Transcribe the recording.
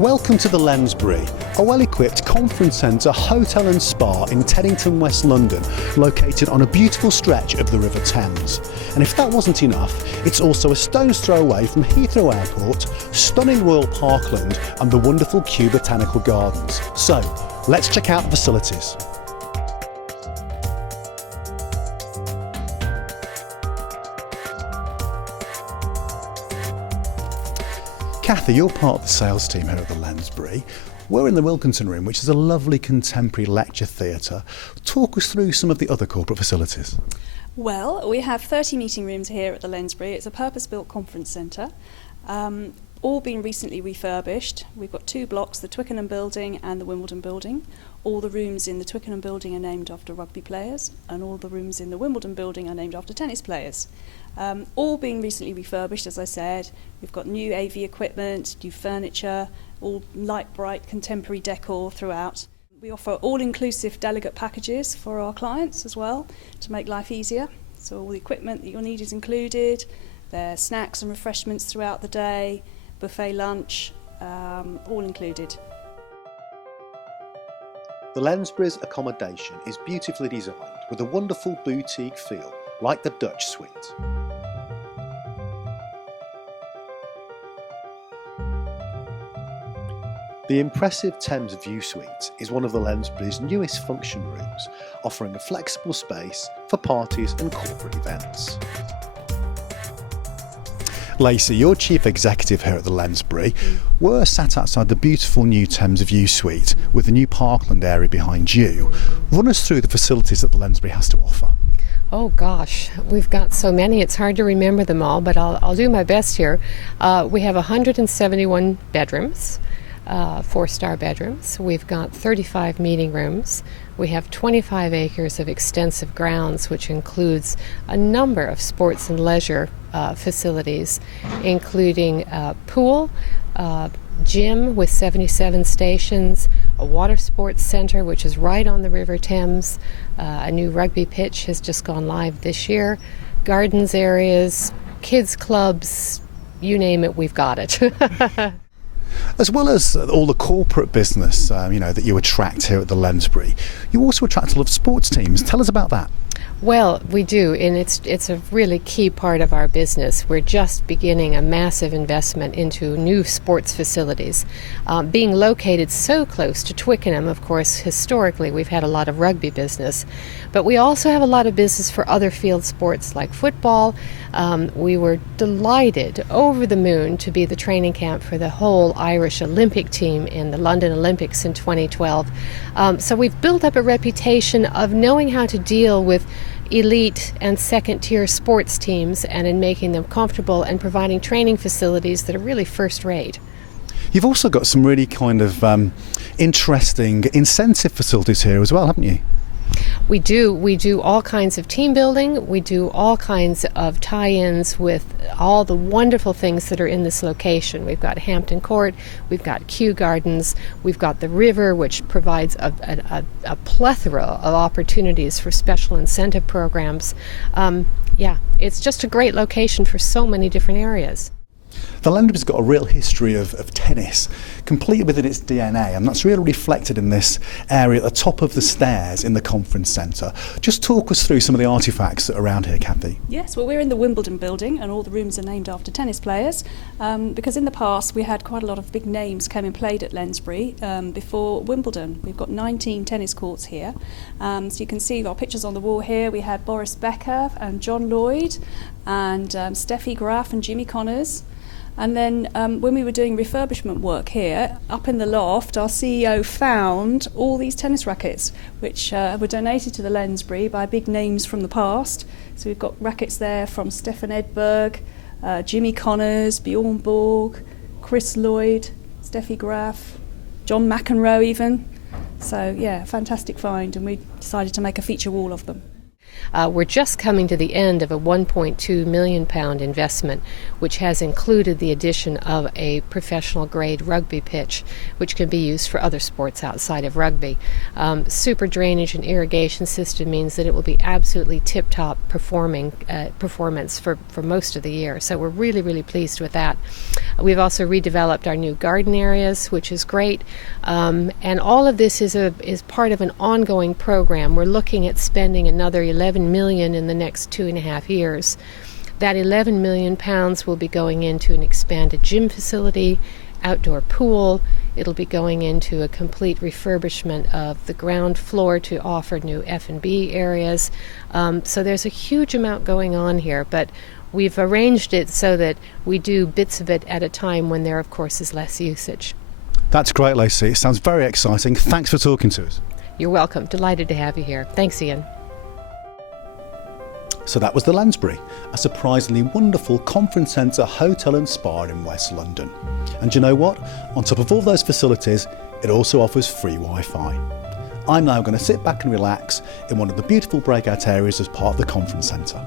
Welcome to the Lensbury, a well-equipped conference centre, hotel and spa in Teddington, West London, located on a beautiful stretch of the River Thames. And if that wasn't enough, it's also a stone's throw away from Heathrow Airport, stunning Royal Parkland and the wonderful Kew Botanical Gardens. So, let's check out the facilities. Kathy, you're part of the sales team here at the Lensbury. We're in the Wilkinson Room, which is a lovely contemporary lecture theatre. Talk us through some of the other corporate facilities. Well, we have 30 meeting rooms here at the Lensbury. It's a purpose-built conference centre, all been recently refurbished. We've got two blocks, the Twickenham building and the Wimbledon building. All the rooms in the Twickenham building are named after rugby players, and all the rooms in the Wimbledon building are named after tennis players. All being recently refurbished, as I said. We've got new AV equipment, new furniture, all light, bright, contemporary decor throughout. We offer all-inclusive delegate packages for our clients as well to make life easier. So all the equipment that you'll need is included. There's snacks and refreshments throughout the day, buffet lunch, all included. The Lensbury's accommodation is beautifully designed with a wonderful boutique feel, like the Dutch suite. The impressive Thames View Suite is one of the Lensbury's newest function rooms, offering a flexible space for parties and corporate events. Lacey, you're Chief Executive here at the Lensbury. We're sat outside the beautiful new Thames View Suite with the new Parkland area behind you. Run us through the facilities that the Lensbury has to offer. Oh gosh, we've got so many, it's hard to remember them all, but I'll do my best here. We have 171 bedrooms. 4-star bedrooms. We've got 35 meeting rooms. We have 25 acres of extensive grounds, which includes a number of sports and leisure facilities, including a pool, gym with 77 stations, a water sports centre, which is right on the River Thames. A new rugby pitch has just gone live this year. Gardens areas, kids clubs, you name it, we've got it. As well as all the corporate business that you attract here at the Lensbury, you also attract a lot of sports teams. Tell us about that. Well, we do, and it's a really key part of our business. We're just beginning a massive investment into new sports facilities. Being located so close to Twickenham, of course, historically we've had a lot of rugby business, but we also have a lot of business for other field sports like football. We were delighted, over the moon, to be the training camp for the whole Irish Olympic team in the London Olympics in 2012. So we've built up a reputation of knowing how to deal with elite and second-tier sports teams and in making them comfortable and providing training facilities that are really first-rate. You've also got some really kind of interesting incentive facilities here as well, haven't you? We do all kinds of team building. We do all kinds of tie-ins with all the wonderful things that are in this location. We've got Hampton Court, we've got Kew Gardens, we've got the river, which provides a plethora of opportunities for special incentive programs. It's just a great location for so many different areas. The Lensbury's got a real history of tennis, completely within its DNA, and that's really reflected in this area at the top of the stairs in the conference centre. Just talk us through some of the artefacts that are around here, Kathy. Yes, well, we're in the Wimbledon building, and all the rooms are named after tennis players, because in the past we had quite a lot of big names came and played at Lensbury before Wimbledon. We've got 19 tennis courts here, so you can see our pictures on the wall here. We had Boris Becker and John Lloyd and Steffi Graf and Jimmy Connors. And then when we were doing refurbishment work here, up in the loft, our CEO found all these tennis rackets, which were donated to the Lensbury by big names from the past. So we've got rackets there from Stefan Edberg, Jimmy Connors, Bjorn Borg, Chris Lloyd, Steffi Graf, John McEnroe even. So yeah, fantastic find, and we decided to make a feature wall of them. We're just coming to the end of a £1.2 million investment, which has included the addition of a professional grade rugby pitch, which can be used for other sports outside of rugby. Super drainage and irrigation system means that it will be absolutely tip-top performance for most of the year. So we're really, really pleased with that. We've also redeveloped our new garden areas, which is great. And all of this is part of an ongoing program. We're looking at spending another £11 million in the next 2.5 years. That £11 million will be going into an expanded gym facility, outdoor pool. It'll be going into a complete refurbishment of the ground floor to offer new F&B areas. So there's a huge amount going on here, but we've arranged it so that we do bits of it at a time when there, of course, is less usage. That's great, Lacey. It sounds very exciting. Thanks for talking to us. You're welcome. Delighted to have you here. Thanks, Ian. So that was the Lensbury, a surprisingly wonderful conference centre, hotel and spa in West London. And you know what? On top of all those facilities, it also offers free Wi-Fi. I'm now going to sit back and relax in one of the beautiful breakout areas as part of the conference centre.